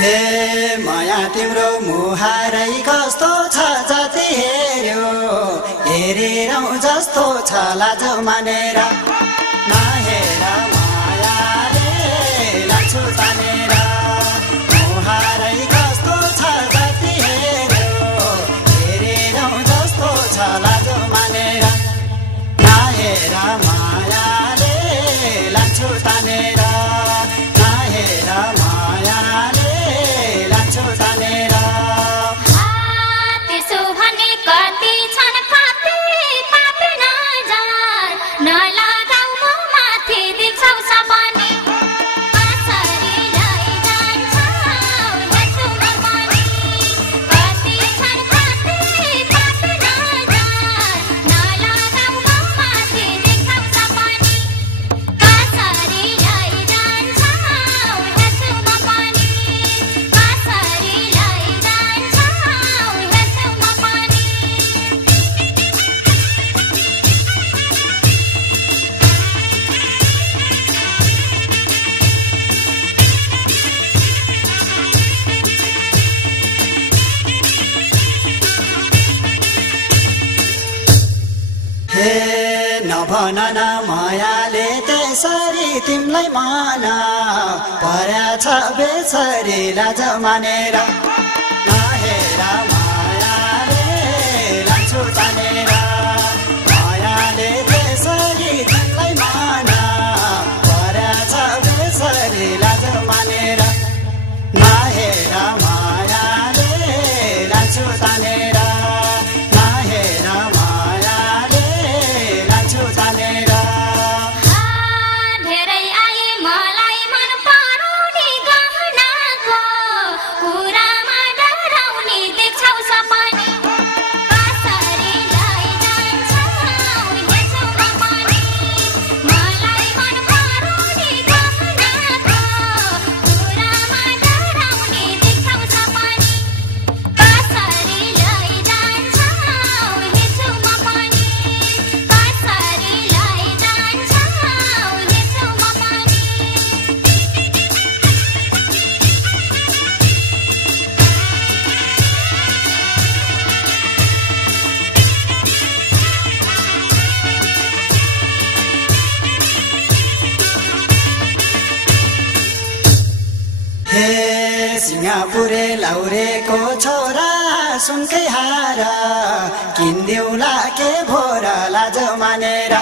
हे माया तिम्रो मुहारै कस्तो छ जति हेर्यो हेरेरौ जस्तो छ लाज मानेर नहेर मायाले लान्छु तानेर मुहारै कस्तो छ जति हेर्यो हेरेरौ जस्तो छ लाज मानेर नहेर मायाले लान्छु तानेर नहेर मायाले लान्छु तानेर त्यसो भने कति छन् पापी पापी नजर नलागाउ म माथि देख्छौ सपनी कसरी लैजान्छौ हेर्छुमा पनि कति छन् पापी पापी नजर नलागाउ म माथि देख्छौ सपनी कसरी लैजान्छौ हेर्छुमा पनि कसरी लैजान्छौ हेर्छुमा पनि हे नभन न मायाले त्यसरी तिमीलाई माना पर्या छ बेसरी लाज मानेर नहेर मायाले लान्छु तानेर मायाले त्यसरी तिमीलाई माना पर्या छ बेसरी लाज मानेर नहेर मायाले लान्छु तानेर नहेर मायाले लान्छु तानेर धेरै आए मलाई मन पराउने गहनाको कुरामा डराउने देख्छौ सपनी कसरी लैजान्छौ हेर्छुमा पनि मलाई मन पराउने गहनाको कुरामा डराउने देख्छौ सपनी कसरी लैजान्छौ हेर्छुमा पनि कसरी लैजान्छौ हेर्छुमा पनि हे सिंगापुरे लौरेको छोरा सुनकै हार किन्देउला के भोर लाज मानेर